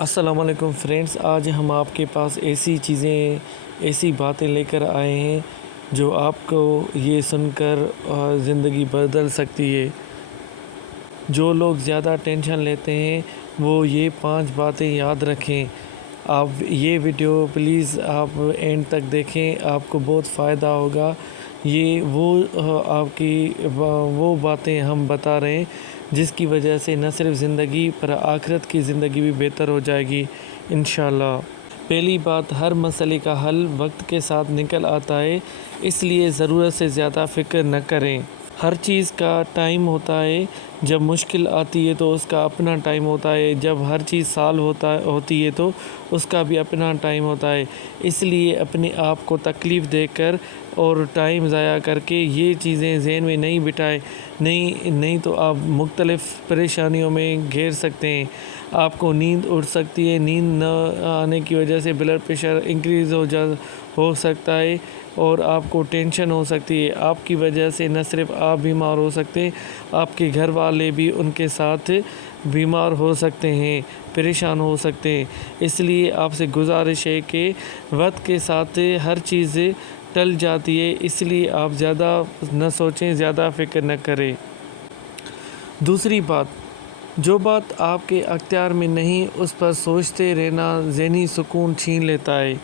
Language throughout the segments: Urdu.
السلام علیکم فرینڈس، آج ہم آپ کے پاس ایسی باتیں لے کر آئے ہیں جو آپ کو یہ سن کر زندگی بدل سکتی ہے۔ جو لوگ زیادہ ٹینشن لیتے ہیں وہ یہ 5 باتیں یاد رکھیں۔ آپ یہ ویڈیو پلیز آپ اینڈ تک دیکھیں، آپ کو بہت فائدہ ہوگا۔ یہ وہ باتیں ہم بتا رہے ہیں جس کی وجہ سے نہ صرف زندگی پر آخرت کی زندگی بھی بہتر ہو جائے گی انشاءاللہ۔ پہلی بات، ہر مسئلے کا حل وقت کے ساتھ نکل آتا ہے، اس لیے ضرورت سے زیادہ فکر نہ کریں۔ ہر چیز کا ٹائم ہوتا ہے، جب مشکل آتی ہے تو اس کا اپنا ٹائم ہوتا ہے، جب ہر چیز سال ہوتی ہے تو اس کا بھی اپنا ٹائم ہوتا ہے۔ اس لیے اپنے آپ کو تکلیف دے کر اور ٹائم ضائع کر کے یہ چیزیں ذہن میں نہیں بٹھائیں، نہیں تو آپ مختلف پریشانیوں میں گھیر سکتے ہیں۔ آپ کو نیند اڑ سکتی ہے، نیند نہ آنے کی وجہ سے بلڈ پریشر انکریز ہو سکتا ہے اور آپ کو ٹینشن ہو سکتی ہے۔ آپ کی وجہ سے نہ صرف آپ بیمار ہو سکتے ہیں، آپ کے گھر والے بھی ان کے ساتھ بیمار ہو سکتے ہیں، پریشان ہو سکتے ہیں۔ اس لیے آپ سے گزارش ہے کہ وقت کے ساتھ ہر چیز ٹل جاتی ہے، اس لیے آپ زیادہ نہ سوچیں، زیادہ فکر نہ کریں۔ دوسری بات، جو بات آپ کے اختیار میں نہیں اس پر سوچتے رہنا ذہنی سکون چھین لیتا ہے۔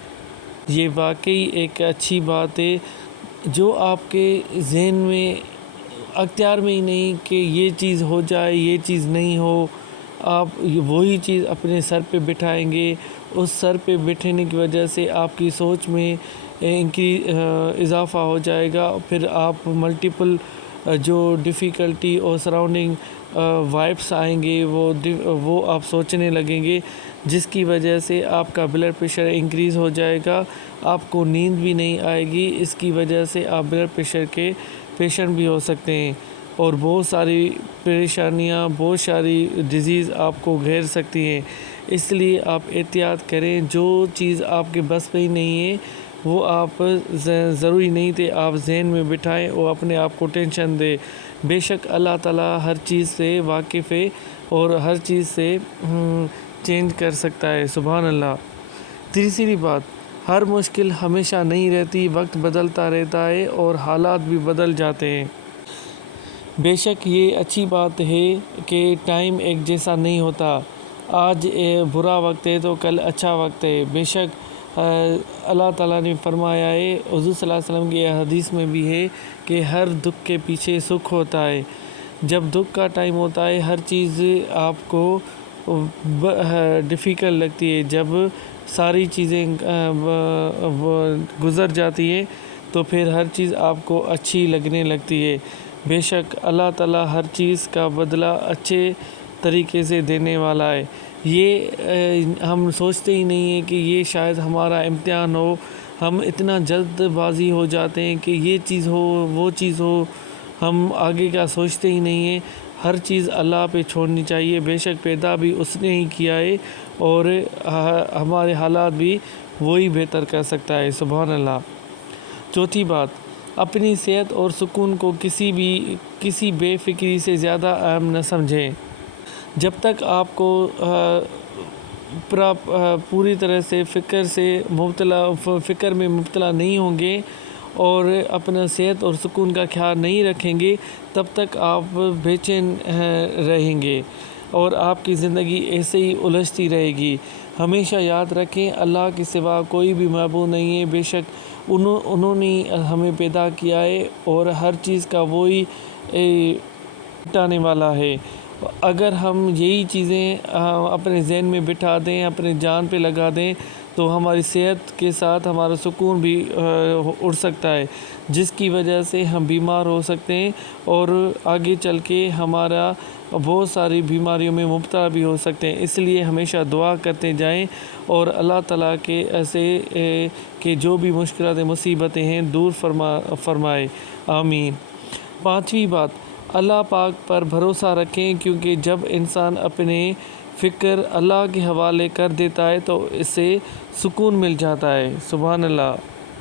یہ واقعی ایک اچھی بات ہے۔ جو آپ کے ذہن میں اختیار میں ہی نہیں کہ یہ چیز ہو جائے، یہ چیز نہیں ہو، آپ وہی چیز اپنے سر پہ بٹھائیں گے۔ اس سر پہ بٹھانے کی وجہ سے آپ کی سوچ میں اضافہ ہو جائے گا، پھر آپ ملٹیپل جو ڈیفیکلٹی اور سراؤنڈنگ وائبس آئیں گے وہ آپ سوچنے لگیں گے، جس کی وجہ سے آپ کا بلڈ پریشر انکریز ہو جائے گا، آپ کو نیند بھی نہیں آئے گی۔ اس کی وجہ سے آپ بلڈ پریشر کے پیشنٹ بھی ہو سکتے ہیں اور بہت ساری پریشانیاں، بہت ساری ڈیزیز آپ کو گھیر سکتی ہیں۔ اس لیے آپ احتیاط کریں۔ جو چیز آپ کے بس میں ہی نہیں ہے وہ آپ ضروری نہیں تھے آپ ذہن میں بٹھائیں اور اپنے آپ کو ٹینشن دیں۔ بے شک اللہ تعالیٰ ہر چیز سے واقف ہے اور ہر چیز سے چینج کر سکتا ہے، سبحان اللہ۔ تیسری بات، ہر مشکل ہمیشہ نہیں رہتی، وقت بدلتا رہتا ہے اور حالات بھی بدل جاتے ہیں۔ بے شک یہ اچھی بات ہے کہ ٹائم ایک جیسا نہیں ہوتا، آج برا وقت ہے تو کل اچھا وقت ہے۔ بے شک اللہ تعالیٰ نے فرمایا ہے، حضور صلی اللہ علیہ وسلم کی حدیث میں بھی ہے کہ ہر دکھ کے پیچھے سکھ ہوتا ہے۔ جب دکھ کا ٹائم ہوتا ہے ہر چیز آپ کو ڈیفیکلٹ لگتی ہے، جب ساری چیزیں گزر جاتی ہے تو پھر ہر چیز آپ کو اچھی لگنے لگتی ہے۔ بے شک اللہ تعالیٰ ہر چیز کا بدلہ اچھے طریقے سے دینے والا ہے۔ یہ ہم سوچتے ہی نہیں ہیں کہ یہ شاید ہمارا امتحان ہو، ہم اتنا جلد بازی ہو جاتے ہیں کہ یہ چیز ہو، وہ چیز ہو، ہم آگے کا سوچتے ہی نہیں ہیں۔ ہر چیز اللہ پہ چھوڑنی چاہیے۔ بے شک پیدا بھی اس نے ہی کیا ہے اور ہمارے حالات بھی وہی بہتر کر سکتا ہے، سبحان اللہ۔ چوتھی بات، اپنی صحت اور سکون کو کسی بے فکری سے زیادہ اہم نہ سمجھیں۔ جب تک آپ کو پوری طرح سے فکر میں مبتلا نہیں ہوں گے اور اپنا صحت اور سکون کا خیال نہیں رکھیں گے، تب تک آپ بے چین رہیں گے اور آپ کی زندگی ایسے ہی الجھتی رہے گی۔ ہمیشہ یاد رکھیں، اللہ کے سوا کوئی بھی معبود نہیں ہے۔ بے شک انہوں نے ہمیں پیدا کیا ہے اور ہر چیز کا وہی مٹانے والا ہے۔ اگر ہم یہی چیزیں اپنے ذہن میں بٹھا دیں، اپنے جان پہ لگا دیں تو ہماری صحت کے ساتھ ہمارا سکون بھی اڑ سکتا ہے، جس کی وجہ سے ہم بیمار ہو سکتے ہیں اور آگے چل کے ہمارا بہت ساری بیماریوں میں مبتلا بھی ہو سکتے ہیں۔ اس لیے ہمیشہ دعا کرتے جائیں اور اللہ تعالیٰ کے ایسے کہ جو بھی مشکلات مصیبتیں ہیں دور فرمائے، آمین۔ پانچویں بات، اللہ پاک پر بھروسہ رکھیں، کیونکہ جب انسان اپنے فکر اللہ کے حوالے کر دیتا ہے تو اسے سکون مل جاتا ہے، سبحان اللہ۔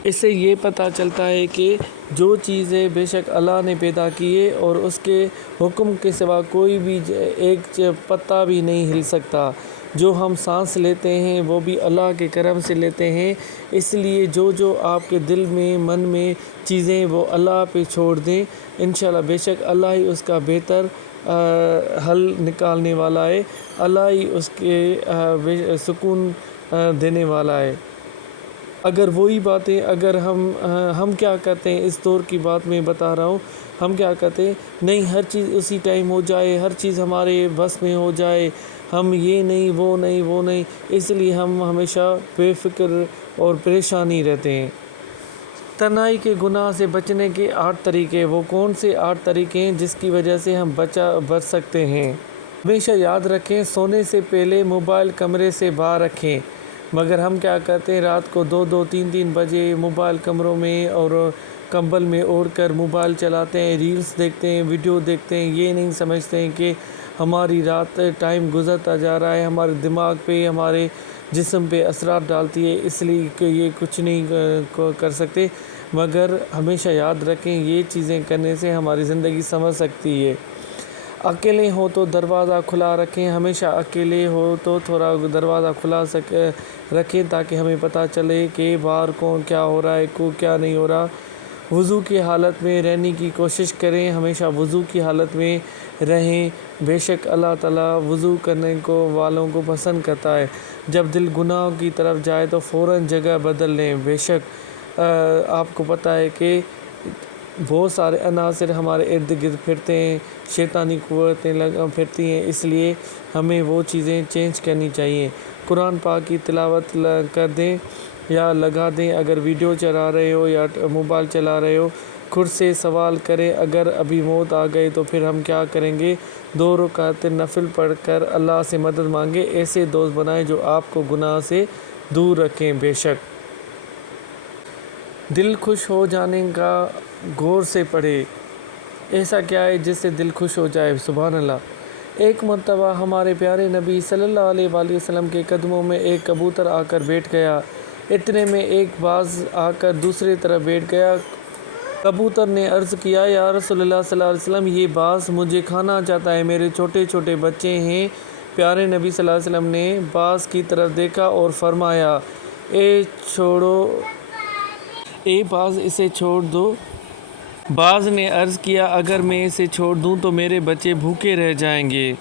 اس سے یہ پتہ چلتا ہے کہ جو چیزیں بے شک اللہ نے پیدا کی ہے اور اس کے حکم کے سوا کوئی بھی ایک پتا بھی نہیں ہل سکتا۔ جو ہم سانس لیتے ہیں وہ بھی اللہ کے کرم سے لیتے ہیں، اس لیے جو آپ کے دل میں من میں چیزیں وہ اللہ پہ چھوڑ دیں، انشاءاللہ بے شک اللہ ہی اس کا بہتر حل نکالنے والا ہے، اللہ ہی اس کے سکون دینے والا ہے۔ اگر وہی باتیں اگر ہم کیا کرتے ہیں، اس دور کی بات میں بتا رہا ہوں، ہم کیا کرتے ہیں، نہیں ہر چیز اسی ٹائم ہو جائے، ہر چیز ہمارے بس میں ہو جائے، ہم یہ نہیں وہ نہیں، اس لیے ہم ہمیشہ بے فکر اور پریشانی رہتے ہیں۔ تنہائی کے گناہ سے بچنے کے 8 طریقے، وہ کون سے 8 طریقے ہیں جس کی وجہ سے ہم بچ سکتے ہیں؟ ہمیشہ یاد رکھیں، سونے سے پہلے موبائل کمرے سے باہر رکھیں، مگر ہم کیا کرتے ہیں، رات کو 2 3 بجے موبائل کمروں میں اور کمبل میں اوڑھ کر موبائل چلاتے ہیں، ریلز دیکھتے ہیں، ویڈیو دیکھتے ہیں، یہ نہیں سمجھتے ہیں کہ ہماری رات ٹائم گزرتا جا رہا ہے، ہمارے دماغ پہ ہمارے جسم پہ اثرات ڈالتی ہے، اس لیے کہ یہ کچھ نہیں کر سکتے، مگر ہمیشہ یاد رکھیں یہ چیزیں کرنے سے ہماری زندگی سنور سکتی ہے۔ اکیلے ہو تو دروازہ کھلا رکھیں، ہمیشہ اکیلے ہو تو تھوڑا دروازہ کھلا رکھیں تاکہ ہمیں پتہ چلے کہ باہر کون کیا ہو رہا ہے، کیا نہیں ہو رہا۔ وضو کی حالت میں رہنے کی کوشش کریں، ہمیشہ وضو کی حالت میں رہیں، بے شک اللہ تعالیٰ وضو کرنے والوں کو پسند کرتا ہے۔ جب دل گناہوں کی طرف جائے تو فوراً جگہ بدل لیں، بے شک آپ کو پتہ ہے کہ بہت سارے عناصر ہمارے ارد گرد پھرتے ہیں، شیطانی قوتیں پھرتی ہیں، اس لیے ہمیں وہ چیزیں چینج کرنی چاہیے۔ قرآن پاک کی تلاوت کر دیں یا لگا دیں، اگر ویڈیو چلا رہے ہو یا موبائل چلا رہے ہو، خود سے سوال کریں اگر ابھی موت آ گئی تو پھر ہم کیا کریں گے، 2 رکعت نفل پڑھ کر اللہ سے مدد مانگے، ایسے دوست بنائیں جو آپ کو گناہ سے دور رکھیں۔ بے شک دل خوش ہو جانے کا غور سے پڑھے، ایسا کیا ہے جس سے دل خوش ہو جائے، سبحان اللہ۔ ایک مرتبہ ہمارے پیارے نبی صلی اللہ علیہ وآلہ وسلم کے قدموں میں ایک کبوتر آ کر بیٹھ گیا، اتنے میں ایک باز آ کر دوسری طرف بیٹھ گیا۔ کبوتر نے عرض کیا، یا رسول اللہ صلی اللہ علیہ وسلم، یہ باز مجھے کھانا چاہتا ہے، میرے چھوٹے چھوٹے بچے ہیں۔ پیارے نبی صلی اللہ علیہ وسلم نے باز کی طرف دیکھا اور فرمایا، اے باز اسے چھوڑ دو۔ باز نے عرض کیا، اگر میں اسے چھوڑ دوں تو میرے بچے بھوکے رہ جائیں گے۔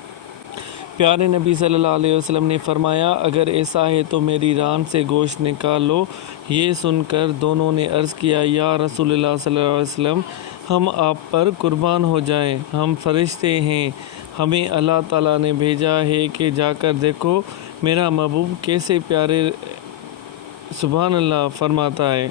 پیارے نبی صلی اللہ علیہ وسلم نے فرمایا، اگر ایسا ہے تو میری ران سے گوشت نکال لو۔ یہ سن کر دونوں نے عرض کیا، یا رسول اللہ صلی اللہ علیہ وسلم، ہم آپ پر قربان ہو جائیں، ہم فرشتے ہیں، ہمیں اللہ تعالیٰ نے بھیجا ہے کہ جا کر دیکھو میرا محبوب کیسے پیارے، سبحان اللہ فرماتا ہے۔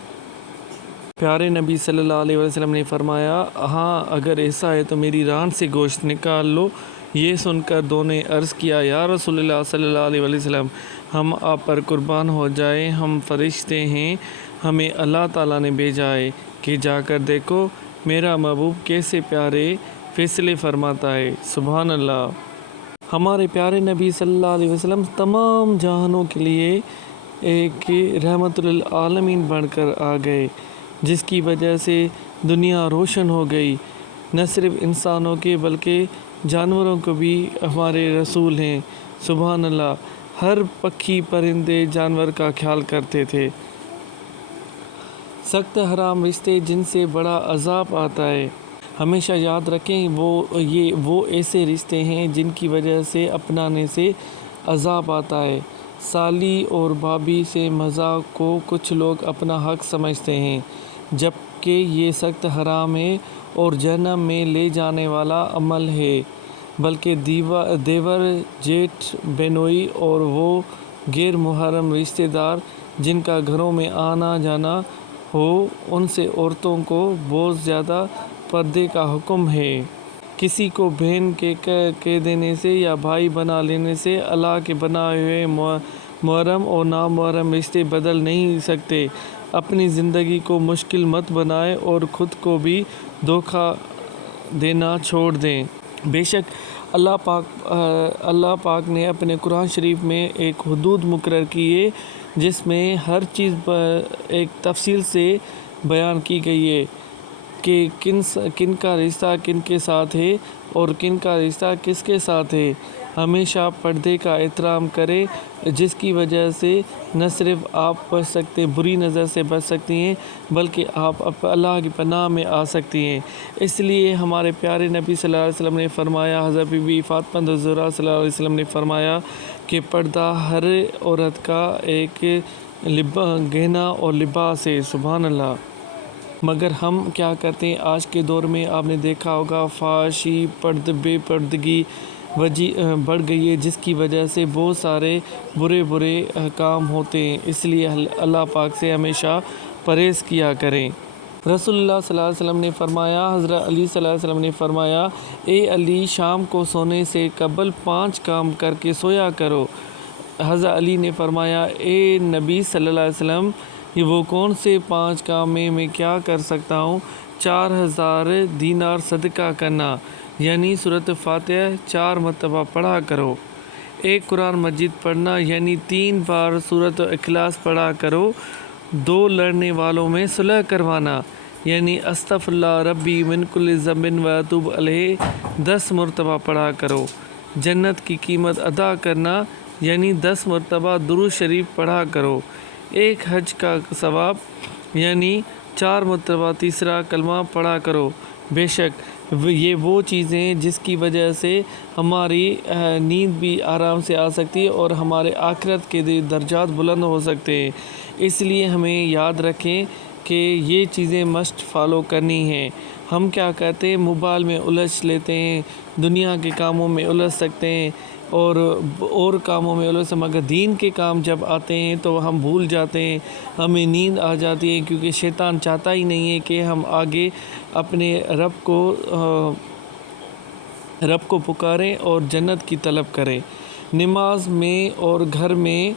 پیارے نبی صلی اللہ علیہ وسلم نے فرمایا، ہاں اگر ایسا ہے تو میری ران سے گوشت نکال لو۔ یہ سن کر دونوں نے عرض کیا، یا رسول اللہ صلی اللہ علیہ وسلم، ہم آپ پر قربان ہو جائیں، ہم فرشتے ہیں، ہمیں اللہ تعالیٰ نے بھیجا ہے کہ جا کر دیکھو میرا محبوب کیسے پیارے فیصلے فرماتا ہے، سبحان اللہ۔ ہمارے پیارے نبی صلی اللہ علیہ وسلم تمام جہانوں کے لیے ایک رحمت للعالمین بن کر آ گئے، جس کی وجہ سے دنیا روشن ہو گئی، نہ صرف انسانوں کے بلکہ جانوروں کو بھی ہمارے رسول ہیں، سبحان اللہ۔ ہر پکھی پرندے جانور کا خیال کرتے تھے۔ سخت حرام رشتے جن سے بڑا عذاب آتا ہے، ہمیشہ یاد رکھیں وہ ایسے رشتے ہیں جن کی وجہ سے اپنانے سے عذاب آتا ہے۔ سالی اور بھابھی سے مذاق کو کچھ لوگ اپنا حق سمجھتے ہیں، جبکہ یہ سخت حرام ہے اور جہنم میں لے جانے والا عمل ہے، بلکہ دیور، جیٹھ، بہنوئی اور وہ غیر محرم رشتہ دار جن کا گھروں میں آنا جانا ہو، ان سے عورتوں کو بہت زیادہ پردے کا حکم ہے۔ کسی کو بہن کہہ دینے سے یا بھائی بنا لینے سے اللہ کے بنائے ہوئے محرم اور نامحرم رشتے بدل نہیں سکتے۔ اپنی زندگی کو مشکل مت بنائیں اور خود کو بھی دھوکہ دینا چھوڑ دیں۔ بے شک اللہ پاک نے اپنے قرآن شریف میں ایک حدود مقرر کی ہے، جس میں ہر چیز ایک تفصیل سے بیان کی گئی ہے کہ کن کا رشتہ کن کے ساتھ ہے اور کن کا رشتہ کس کے ساتھ ہے۔ ہمیشہ پردے کا احترام کرے، جس کی وجہ سے نہ صرف آپ بچ سکتے بری نظر سے بچ سکتی ہیں بلکہ آپ اللہ کی پناہ میں آ سکتی ہیں۔ اس لیے ہمارے پیارے نبی صلی اللہ علیہ وسلم نے فرمایا، حضرت بی بی فاطمہ الزہرا صلی اللہ علیہ وسلم نے فرمایا کہ پردہ ہر عورت کا ایک گہنا اور لباس ہے۔ سبحان اللہ۔ مگر ہم کیا کرتے ہیں آج کے دور میں؟ آپ نے دیکھا ہوگا فحاشی، بے پردگی بڑھ گئی ہے، جس کی وجہ سے بہت سارے برے کام ہوتے ہیں۔ اس لیے اللہ پاک سے ہمیشہ پرہیز کیا کریں۔ رسول اللہ صلی اللہ علیہ وسلم نے فرمایا، حضرت علی صلی اللہ علیہ وسلم نے فرمایا، اے علی، شام کو سونے سے قبل 5 کام کر کے سویا کرو۔ حضرت علی نے فرمایا، اے نبی صلی اللہ علیہ وسلم، یہ وہ کون سے 5 کام ہیں؟ میں کیا کر سکتا ہوں؟ 4000 دینار صدقہ کرنا، یعنی سورۃ فاتحہ 4 مرتبہ پڑھا کرو۔ ایک قرآن مجید پڑھنا، یعنی 3 بار سورۃ اخلاص پڑھا کرو۔ 2 لڑنے والوں میں صلح کروانا، یعنی استغفر اللہ ربی من کل ذنب و اتوب الیہ 10 مرتبہ پڑھا کرو۔ جنت کی قیمت ادا کرنا، یعنی 10 مرتبہ درود شریف پڑھا کرو۔ ایک حج کا ثواب، یعنی 4 مرتبہ تیسرا کلمہ پڑھا کرو۔ بے شک یہ وہ چیزیں ہیں جس کی وجہ سے ہماری نیند بھی آرام سے آ سکتی ہے اور ہمارے آخرت کے درجات بلند ہو سکتے ہیں۔ اس لیے ہمیں یاد رکھیں کہ یہ چیزیں مسٹ فالو کرنی ہیں۔ ہم کیا کرتے ہیں؟ موبائل میں الجھ لیتے ہیں، دنیا کے کاموں میں الجھ سکتے ہیں اور کاموں میں الجھ، مگر دین کے کام جب آتے ہیں تو ہم بھول جاتے ہیں، ہمیں نیند آ جاتی ہے، کیونکہ شیطان چاہتا ہی نہیں ہے کہ ہم آگے اپنے رب کو پکاریں اور جنت کی طلب کریں۔ نماز میں اور گھر میں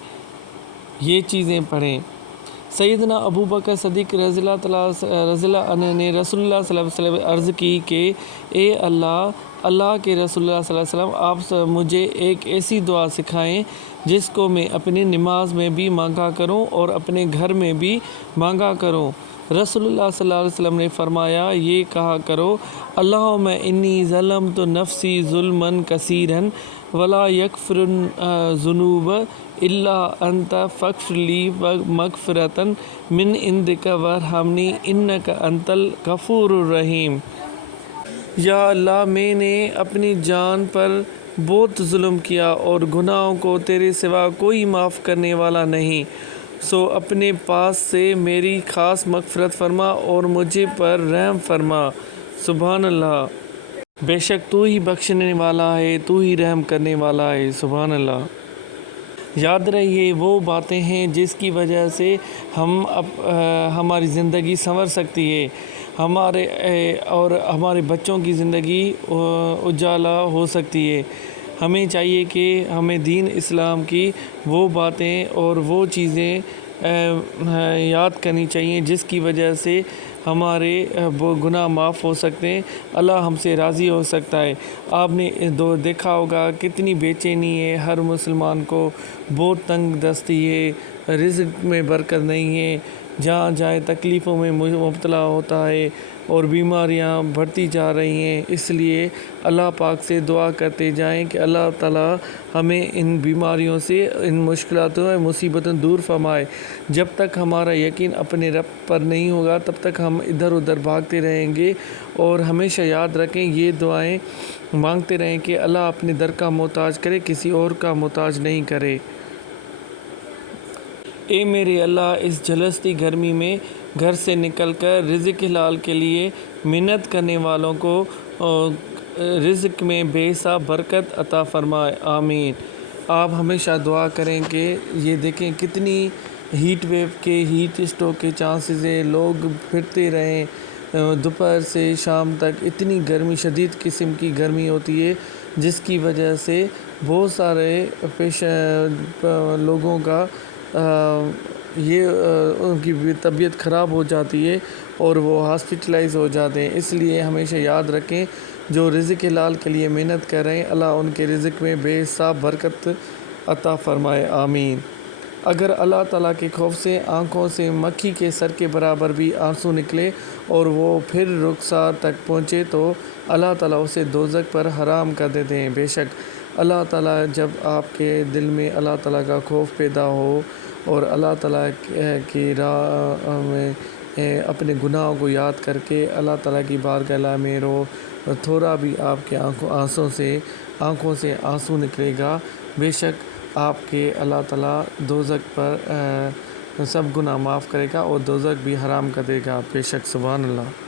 یہ چیزیں پڑھیں۔ سیدنا ابو بکر صدیق رضی اللہ عنہ نے رسول اللہ صلی اللہ علیہ وسلم عرض کی کہ اے اللہ کے رسول اللہ صلی اللہ علیہ وسلم، آپ مجھے ایک ایسی دعا سکھائیں جس کو میں اپنی نماز میں بھی مانگا کروں اور اپنے گھر میں بھی مانگا کروں۔ رسول اللہ صلی اللہ علیہ وسلم نے فرمایا، یہ کہا کرو، اللہم انی ظلمت نفسی ظلما کثیرا ولا یغفر الذنوب الا انت فاغفر لی مغفرۃ من عندک وارحمنی انک انت الغفور الرحیم۔ یا اللہ، میں نے اپنی جان پر بہت ظلم کیا اور گناہوں کو تیرے سوا کوئی معاف کرنے والا نہیں، سو اپنے پاس سے میری خاص مغفرت فرما اور مجھے پر رحم فرما۔ سبحان اللہ۔ بے شک تو ہی بخشنے والا ہے، تو ہی رحم کرنے والا ہے۔ سبحان اللہ۔ یاد رہیے وہ باتیں ہیں جس کی وجہ سے ہماری زندگی سنور سکتی ہے، ہمارے بچوں کی زندگی اجالا ہو سکتی ہے۔ ہمیں چاہیے کہ ہمیں دین اسلام کی وہ باتیں اور وہ چیزیں یاد کرنی چاہیے جس کی وجہ سے ہمارے گناہ معاف ہو سکتے ہیں، اللہ ہم سے راضی ہو سکتا ہے۔ آپ نے دیکھا ہوگا کتنی بے چینی ہے ہر مسلمان کو، بہت تنگ دستی ہے، رزق میں برکت نہیں ہے، جہاں جائے تکلیفوں میں مبتلا ہوتا ہے اور بیماریاں بڑھتی جا رہی ہیں۔ اس لیے اللہ پاک سے دعا کرتے جائیں کہ اللہ تعالیٰ ہمیں ان بیماریوں سے، ان مشکلاتوں اور مصیبتوں دور فرمائے۔ جب تک ہمارا یقین اپنے رب پر نہیں ہوگا تب تک ہم ادھر ادھر بھاگتے رہیں گے، اور ہمیشہ یاد رکھیں، یہ دعائیں مانگتے رہیں کہ اللہ اپنے در کا محتاج کرے، کسی اور کا محتاج نہیں کرے۔ اے میرے اللہ، اس جھلستی گرمی میں گھر سے نکل کر رزق حلال کے لیے محنت کرنے والوں کو رزق میں بے حساب برکت عطا فرمائے، آمین۔ آپ ہمیشہ دعا کریں کہ یہ دیکھیں کتنی ہیٹ ویو کے، ہیٹ اسٹروک کے چانسز ہیں، لوگ پھرتے رہیں دوپہر سے شام تک، اتنی گرمی، شدید قسم کی گرمی ہوتی ہے جس کی وجہ سے بہت سارے لوگوں کا ان کی طبیعت خراب ہو جاتی ہے اور وہ ہاسپٹلائز ہو جاتے ہیں۔ اس لیے ہمیشہ یاد رکھیں، جو رزق حلال کے لیے محنت کر رہے ہیں، اللہ ان کے رزق میں بے حساب برکت عطا فرمائے، آمین۔ اگر اللہ تعالیٰ کے خوف سے آنکھوں سے مکھی کے سر کے برابر بھی آنسو نکلے اور وہ پھر رخسار تک پہنچے تو اللہ تعالیٰ اسے دوزخ پر حرام کر دیتے ہیں۔ بے شک اللہ تعالیٰ جب آپ کے دل میں اللہ تعالیٰ کا خوف پیدا ہو اور اللہ تعالیٰ کی راہ میں اپنے گناہوں کو یاد کر کے اللہ تعالیٰ کی بارگاہ میں رو، تھوڑا بھی آپ کے آنکھوں سے آنسو نکلے گا، بے شک آپ کے اللہ تعالیٰ دوزخ پر سب گناہ معاف کرے گا اور دوزخ بھی حرام کر دے گا، بے شک۔ سبحان اللہ۔